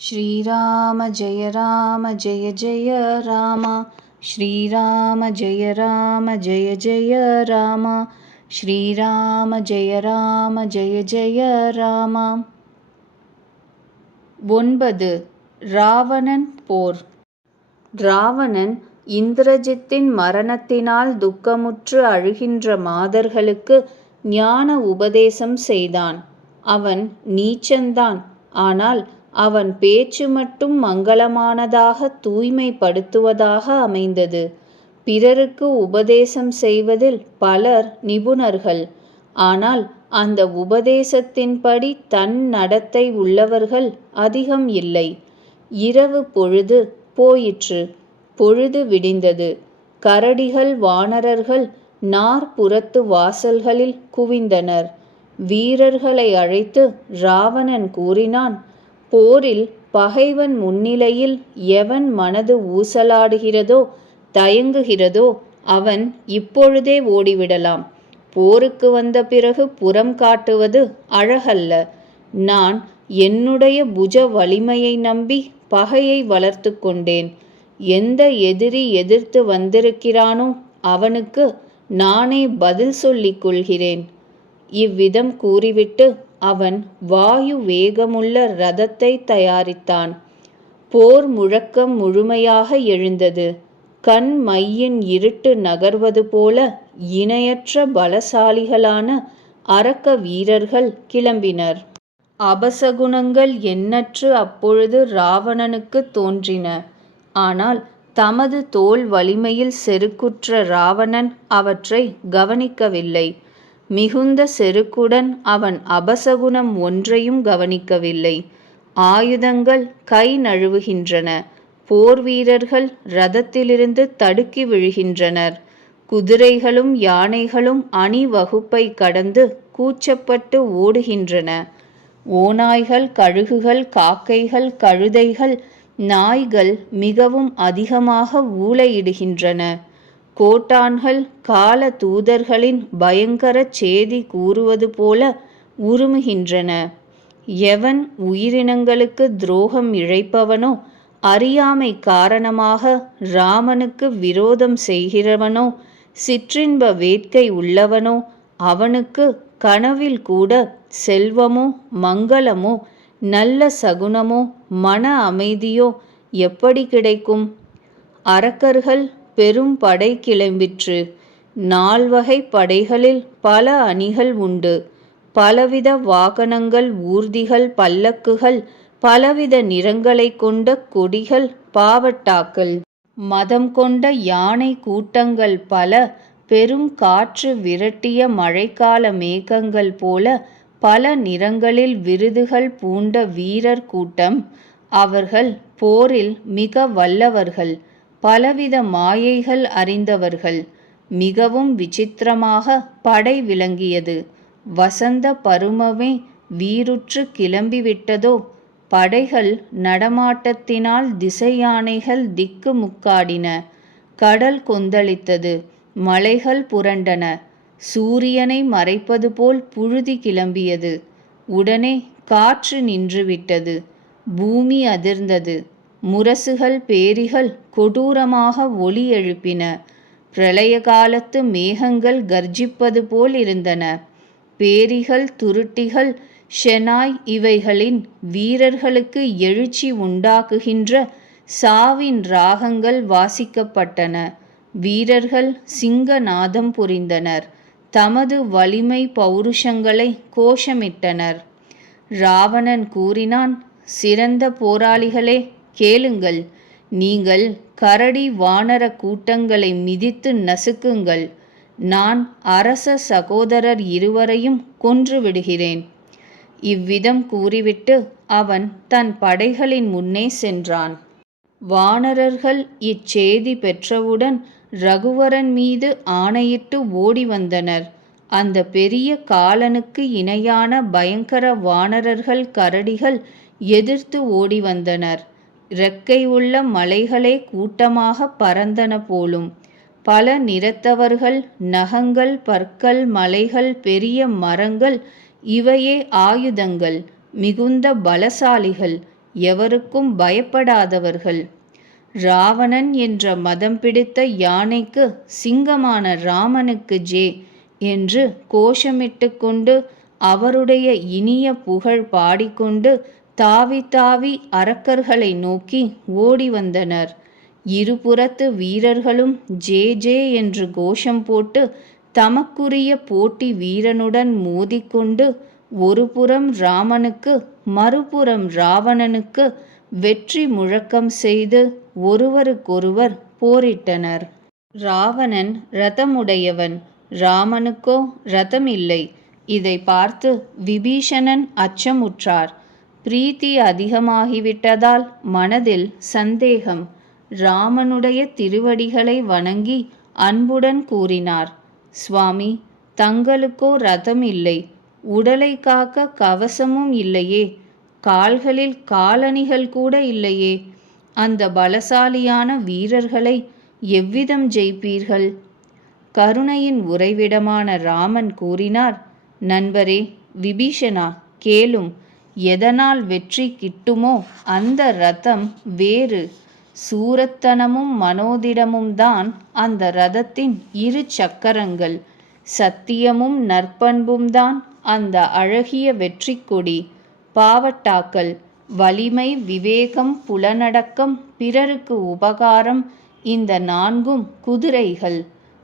श्रीराम जय राम जय जय राम श्रीराम जय राम जय जय राम श्रीराम जय राम जय जय राम ஒன்பது ராவணன் போர் ராவணன் இந்திரஜித்தின் மரணத்தினால் துக்கமுற்று அழுகின்ற மாதர்களுக்கு ஞான உபதேசம் செய்தான் அவன் நீச்சன்தான் ஆனால் அவன் பேச்சு மட்டும் மங்களமானதாக தூய்மைப்படுத்துவதாக அமைந்தது. பிறருக்கு உபதேசம் செய்வதில் பலர் நிபுணர்கள். ஆனால் அந்த உபதேசத்தின்படி தன் நடத்தை உள்ளவர்கள் அதிகம் இல்லை. இரவு பொழுது போயிற்று. பொழுது விடிந்தது. கரடிகள் வானரர்கள் நாற்புறத்து வாசல்களில் குவிந்தனர். வீரர்களை அழைத்து ராவணன் கூறினான் போரில் பகைவன் முன்னிலையில் எவன் மனது ஊசலாடுகிறதோ தயங்குகிறதோ அவன் இப்பொழுதே ஓடிவிடலாம். போருக்கு வந்த பிறகு புறம் காட்டுவது அழகல்ல. நான் என்னுடைய புஜ வலிமையை நம்பி பகையை வளர்த்து கொண்டேன். எந்த எதிரி எதிர்த்து வந்திருக்கிறானோ அவனுக்கு நானே பதில் சொல்லிக் கொள்கிறேன். இவ்விதம் கூறிவிட்டு அவன் வாயு வேகமுள்ள ரதத்தை தயாரித்தான். போர் முழக்கம் முழுமையாக எழுந்தது. கண் மையின் இருட்டு நகர்வது போல இணையற்ற பலசாலிகளான அரக்க வீரர்கள் கிளம்பினர். அபசகுணங்கள் எண்ணற்று அப்பொழுது ராவணனுக்கு தோன்றின. ஆனால் தமது தோல் வலிமையில் செருக்குற்ற ராவணன் அவற்றை கவனிக்கவில்லை. மிகுந்த செருக்குடன் அவன் அபசகுணம் ஒன்றையும் கவனிக்கவில்லை. ஆயுதங்கள் கை நழுவுகின்றன. போர் வீரர்கள் ரதத்திலிருந்து தடுக்கி விழுகின்றனர். குதிரைகளும் யானைகளும் அணிவகுப்பை கடந்து கூச்சப்பட்டு ஓடுகின்றன. ஓநாய்கள் கழுகுகள் காக்கைகள் கழுதைகள் நாய்கள் மிகவும் அதிகமாக ஊளையிடுகின்றன. கோட்டான்கள் கால தூதர்களின் பயங்கர சேதி கூறுவது போல உருமுகின்றன. எவன் உயிரினங்களுக்கு துரோகம் இழைப்பவனோ அறியாமை காரணமாக ராமனுக்கு விரோதம் செய்கிறவனோ சிற்றின்ப வேட்கை உள்ளவனோ அவனுக்கு கனவில் கூட செல்வமோ மங்களமோ நல்ல சகுனமோ மன அமைதியோ எப்படி கிடைக்கும்? அரக்கர்கள் பெரும் படை கிளம்பிற்று. நால்வகை படைகளில் பல அணிகள் உண்டு. பலவித வாகனங்கள் ஊர்திகள் பல்லக்குகள் பலவித நிறங்களை கொண்ட கொடிகள் பாவட்டாக்கள். மதம் கொண்ட யானை கூட்டங்கள் பல பெரும் காற்று விரட்டிய மழைக்கால மேகங்கள் போல பல நிறங்களில் விருதுகள் பூண்ட வீரர் கூட்டம். அவர்கள் போரில் மிக வல்லவர்கள். பலவித மாயைகள் அறிந்தவர்கள் மிகவும் விசித்திரமாக படை விளங்கியது. வசந்த பருமமே வீருற்று கிளம்பிவிட்டதோ? படைகள் நடமாட்டத்தினால் திசையானைகள் திக்கு முக்காடின. கடல் கொந்தளித்தது. மலைகள் புரண்டன. சூரியனை மறைப்பது போல் புழுதி கிளம்பியது. உடனே காற்று நின்றுவிட்டது. பூமி அதிர்ந்தது. முரசுகள் பேரிகள் கொடூரமாக ஒலி எழுப்பின. பிரளய காலத்து மேகங்கள் கர்ஜிப்பது போல் இருந்தன. பேரிகள் துருட்டிகள் ஷெனாய் இவைகளின் வீரர்களுக்கு எழுச்சி உண்டாக்குகின்ற சாவின் ராகங்கள் வாசிக்கப்பட்டன. வீரர்கள் சிங்கநாதம் புரிந்தனர். தமது வலிமை பௌருஷங்களை கோஷமிட்டனர். ராவணன் கூறினான் சிறந்த போராளிகளே கேளுங்கள். நீங்கள் கரடி வானர கூட்டங்களை மிதித்து நசுக்குங்கள். நான் அரச சகோதரர் இருவரையும் கொன்று விடுகிறேன். இவ்விதம் கூறிவிட்டு அவன் தன் படைகளின் முன்னே சென்றான். வானரர்கள் இச்செய்தி பெற்றவுடன் ரகுவரன் மீது ஆணையிட்டு ஓடி வந்தனர். அந்த பெரிய காலனுக்கு இணையான பயங்கர வானரர்கள் கரடிகள் எதிர்த்து ஓடி வந்தனர். இறக்கை உள்ள மலைகளே கூட்டமாக பறந்தன போலும். பல நிறத்தவர்கள் நகங்கள் பற்கள் மலைகள் பெரிய மரங்கள் இவையே ஆயுதங்கள் மிகுந்த பலசாலிகள் எவருக்கும் பயப்படாதவர்கள். ராவணன் என்ற மதம் பிடித்த யானைக்கு சிங்கமான ராமனுக்கு ஜே என்று கோஷமிட்டு கொண்டு அவருடைய இனிய புகழ் பாடிக்கொண்டு தாவி தாவி அரக்கர்களை நோக்கி ஓடி வந்தனர். இருபுறத்து வீரர்களும் ஜே ஜே என்று கோஷம் போட்டு தமக்குரிய போட்டி வீரனுடன் மோதிக்கொண்டு ஒருபுறம் ராமனுக்கு மறுபுறம் ராவணனுக்கு வெற்றி முழக்கம் செய்து ஒருவருக்கொருவர் போரிட்டனர். ராவணன் ரதமுடையவன். ராமனுக்கோ ரதமில்லை. இதை பார்த்து விபீஷணன் அச்சமுற்றார். பிரீத்தி அதிகமாகிவிட்டதால் மனதில் சந்தேகம். ராமனுடைய திருவடிகளை வணங்கி அன்புடன் கூறினார். சுவாமி தங்களுக்கோ ரதம் இல்லை. உடலை காக்க கவசமும் இல்லையே. கால்களில் காலணிகள் கூட இல்லையே. அந்த பலசாலியான வீரர்களை எவ்விதம் ஜெயிப்பீர்கள் கருணையின் உறைவிடமான ராமன் கூறினார். நண்பரே விபீஷனா கேளும். எதனால் வெற்றி கிட்டுமோ அந்த ரதம் வேறு. சூரத்தனமும் மனோதிடமும் தான் அந்த ரதத்தின் இரு சக்கரங்கள். சத்தியமும் நற்பண்பும் தான் அந்த அழகிய வெற்றி கொடி. பாவட்டாக்கள் வலிமை விவேகம் புலனடக்கம் பிறருக்கு உபகாரம் இந்த நான்கும் குதிரைகள்.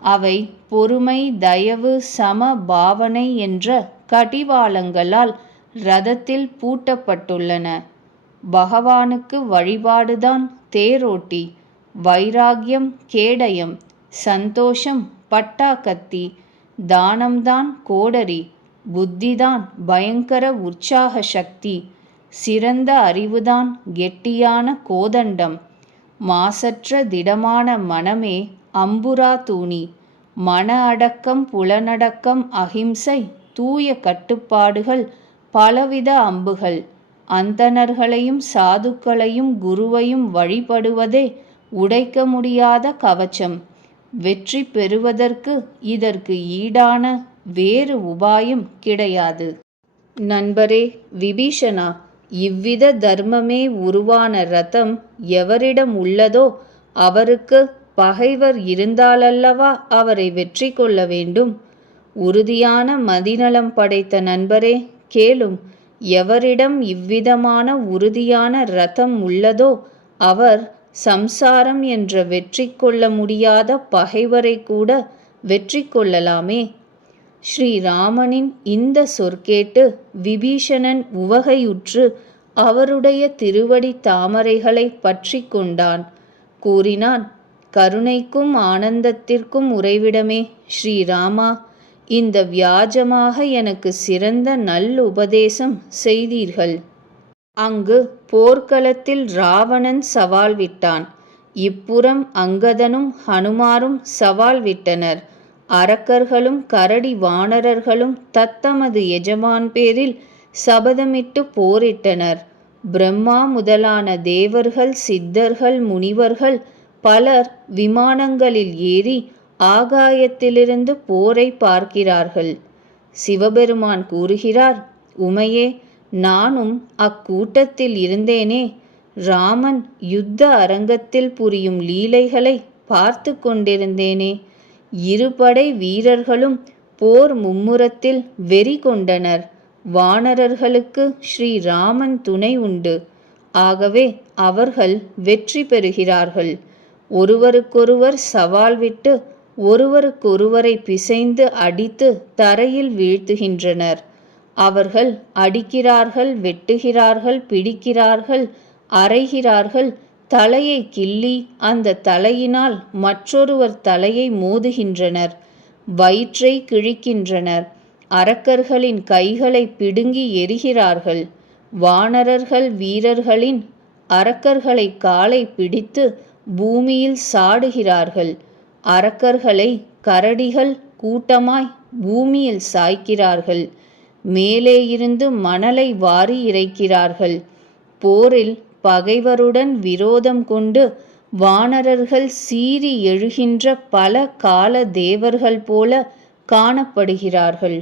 அவை பொறுமை தயவு சம பாவனை என்ற கடிவாளங்களால் ரதத்தில் பூட்டப்பட்டுள்ளன. பகவானுக்கு வழிபாடுதான் தேரோட்டி. வைராகியம் கேடயம் சந்தோஷம் பட்டாக்கத்தி. தானம்தான் கோடரி. புத்திதான் பயங்கர உற்சாக சக்தி. சிறந்த அறிவுதான் கெட்டியான கோதண்டம். மாசற்ற திடமான மனமே அம்புரா தூணி. மன அடக்கம் புலனடக்கம் அகிம்சை தூய கட்டுப்பாடுகள் பலவித அம்புகள். அந்தணர்களையும் சாதுக்களையும் குருவையும் வழிபடுவதே உடைக்க முடியாத கவச்சம். வெற்றி பெறுவதற்கு இதற்கு ஈடான வேறு உபாயம் கிடையாது. நண்பரே விபீஷணா இவ்வித தர்மமே உருவான ரதம் எவரிடம் உள்ளதோ அவருக்கு பகைவர் இருந்தாலல்லவா அவரை வெற்றி கொள்ள வேண்டும்? உறுதியான மதிநலம் படைத்த நண்பரே கேளும் எவரிடம் இவ்விதமான உறுதியான ரதம் உள்ளதோ அவர் சம்சாரம் என்ற வெற்றி கொள்ள முடியாத பகைவரை கூட வெற்றி கொள்ளலாமே. ஸ்ரீராமனின் இந்த சொற்கேட்டு விபீஷணன் உவகையுற்று அவருடைய திருவடி தாமரைகளை பற்றி கொண்டான். கூறினான் கருணைக்கும் ஆனந்தத்திற்கும் உறைவிடமே ஸ்ரீராமா. இந்த வியாஜமாக எனக்கு சிறந்த நல் உபதேசம் செய்தீர்கள். அங்கு போர்க்களத்தில் ராவணன் சவால் விட்டான். இப்புறம் அங்கதனும் ஹனுமாரும் சவால் விட்டனர். அரக்கர்களும் கரடி வானரர்களும் தத்தமது எஜமான் பேரில் சபதமிட்டு போரிட்டனர். பிரம்மா முதலான தேவர்கள் சித்தர்கள் முனிவர்கள் பலர் விமானங்களில் ஏறி ஆகாயத்திலிருந்து போரை பார்க்கிறார்கள். சிவபெருமான் கூறுகிறார் உமையே நானும் அக்கூட்டத்தில் இருந்தேனே. ராமன் யுத்த அரங்கத்தில் புரியும் லீலைகளை பார்த்து கொண்டிருந்தேனே. இருபடை வீரர்களும் போர் மும்முரத்தில் வெறி கொண்டனர். வானரர்களுக்கு ஸ்ரீராமன் துணை உண்டு. ஆகவே அவர்கள் வெற்றி பெறுகிறார்கள். ஒருவருக்கொருவர் சவால் விட்டு ஒருவருக்கொருவரை பிசைந்து அடித்து தரையில் வீழ்த்துகின்றனர். அவர்கள் அடிக்கிறார்கள் வெட்டுகிறார்கள் பிடிக்கிறார்கள் அரைகிறார்கள் தலையை கிள்ளி அந்த தலையினால் மற்றொருவர் தலையை மோதுகின்றனர். வயிற்றை கிழிக்கின்றனர். அரக்கர்களின் கைகளை பிடுங்கி எரிகிறார்கள். வானரர்கள் வீரர்களின் அரக்கர்களை காலை பிடித்து பூமியில் சாடுகிறார்கள். அரக்கர்களை கரடிகள் கூட்டமாய் பூமியில் சாய்க்கிறார்கள். மேலே இருந்து மணலை வாரி இறைக்கிறார்கள். போரில் பகைவருடன் விரோதம் கொண்டு வானரர்கள் சீறி எழுகின்ற பல கால தேவர்கள் போல காணப்படுகிறார்கள்.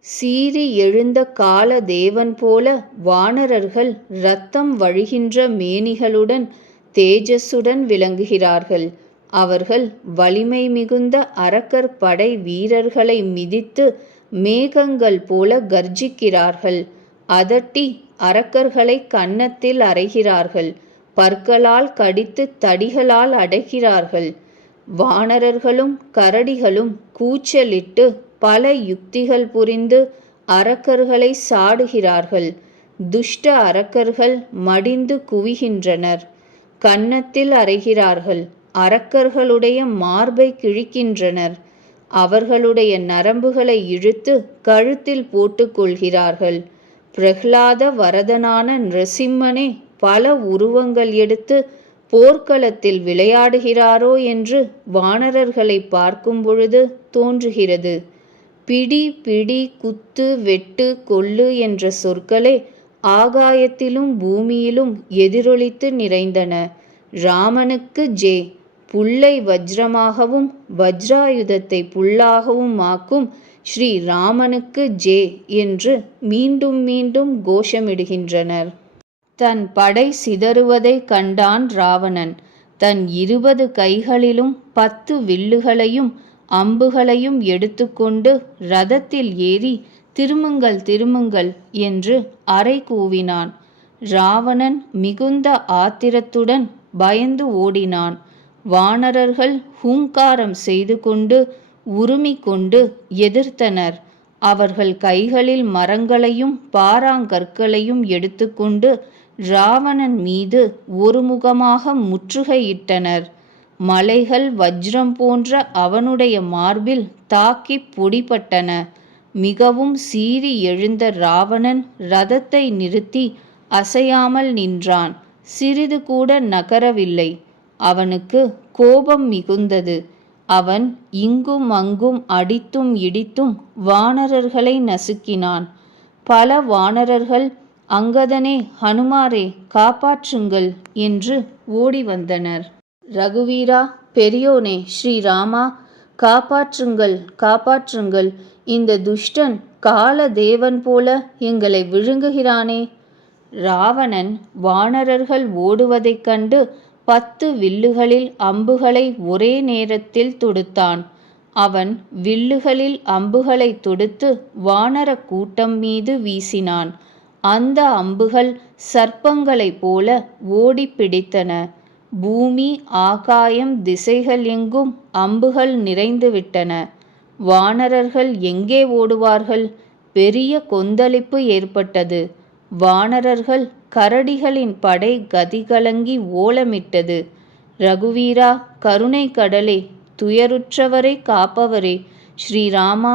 சீறி எழுந்த கால தேவன் போல வானரர்கள் இரத்தம் வழிகின்ற மேனிகளுடன் தேஜஸுடன் விளங்குகிறார்கள். அவர்கள் வலிமை மிகுந்த அரக்கர் படை வீரர்களை மிதித்து மேகங்கள் போல கர்ஜிக்கிறார்கள். அதட்டி அரக்கர்களை கன்னத்தில் அறைகிறார்கள். பற்களால் கடித்து தடிகளால் அடைகிறார்கள். வானரர்களும் கரடிகளும் கூச்சலிட்டு பல யுக்திகள் புரிந்து அரக்கர்களை சாடுகிறார்கள். துஷ்ட அரக்கர்கள் மடிந்து குவிகின்றனர். கன்னத்தில் அறைகிறார்கள். அரக்கர்களுடைய மார்பை கிழிக்கின்றனர். அவர்களுடைய நரம்புகளை இழுத்து கழுத்தில் போட்டுக்கொள்கிறார்கள் பிரஹ்லாத வரதனான நிருசிம்மனே பல உருவங்கள் எடுத்து போர்க்களத்தில் விளையாடுகிறாரோ என்று வானரர்களை பார்க்கும் பொழுது தோன்றுகிறது. பிடி பிடி குத்து வெட்டு கொல்லு என்ற சொற்களே ஆகாயத்திலும் பூமியிலும் எதிரொலித்து நிறைந்தன. ராமனுக்கு ஜே. புல்லை வஜ்ரமாகவும் வஜ்ராயுதத்தை புல்லாகவும் ஆக்கும் ஸ்ரீ ராமனுக்கு ஜே என்று மீண்டும் மீண்டும் கோஷமிடுகின்றனர். தன் படை சிதறுவதை கண்டான் ராவணன். தன் இருபது கைகளிலும் பத்து வில்லுகளையும் அம்புகளையும் எடுத்துக்கொண்டு ரதத்தில் ஏறி திருமுங்கள் திருமுங்கள் என்று அறை கூவினான். ராவணன் மிகுந்த ஆத்திரத்துடன் பயந்து ஓடினான். வானரர்கள் ஹூங்காரம் செய்து கொண்டு உருமிக்கொண்டு எதிர்த்தனர். அவர்கள் கைகளில் மரங்களையும் பாறாங்கற்களையும் எடுத்துக்கொண்டு ராவணன் மீது ஒருமுகமாக முற்றுகையிட்டனர். மலைகள் வஜ்ரம் போன்ற அவனுடைய மார்பில் தாக்கிப் பொடிபட்டன. மிகவும் சீறி எழுந்த ராவணன் ரதத்தை நிறுத்தி அசையாமல் நின்றான். சிறிது கூட நகரவில்லை. அவனுக்கு கோபம் மிகுந்தது. அவன் இங்கும் அங்கும் அடித்தும் இடித்தும் வானரர்களை நசுக்கினான். பல வானரர்கள் அங்கதனே ஹனுமாரே காப்பாற்றுங்கள் என்று ஓடி வந்தனர். ரகுவீரா பெரியோனே ஸ்ரீராமா காப்பாற்றுங்கள் காப்பாற்றுங்கள். இந்த துஷ்டன் கால தேவன் போல எங்களை விழுங்குகிறானே ராவணன் வானரர்கள் ஓடுவதைக் கண்டு பத்து வில்லுகளில் அம்புகளை ஒரே நேரத்தில் தொடுத்தான். அவன் வில்லுகளில் அம்புகளை தொடுத்து வானர கூட்டம் மீது வீசினான். அந்த அம்புகள் சர்ப்பங்களைப் போல ஓடி பிடித்தன. பூமி ஆகாயம் திசைகள் எங்கும் அம்புகள் நிறைந்துவிட்டன வானரர்கள் எங்கே ஓடுவார்கள்? பெரிய கொந்தளிப்பு ஏற்பட்டது. வானரர்கள் கரடிகளின் படை கதிகலங்கி ஓலமிட்டது. ரகுவீரா கருணை கடலே துயருற்றவரை காப்பவரே ஸ்ரீராமா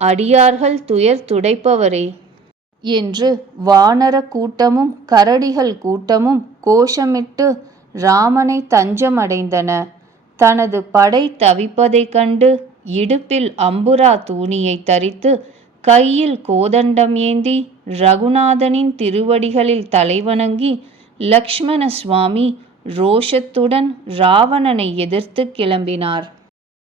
அடியார்கள் துயர் துடைப்பவரே என்று வானர கூட்டமும் கரடிகள் கூட்டமும் கோஷமிட்டு ராமனை தஞ்சமடைந்தன. தனது படை தவிப்பதைக் கண்டு இடுப்பில் அம்புரா தூணியை தரித்து கையில் கோதண்டம் ஏந்தி ரகுநாதனின் திருவடிகளில் தலைவணங்கி லக்ஷ்மண சுவாமி ரோஷத்துடன் ராவணனை எதிர்த்து கிளம்பினார்.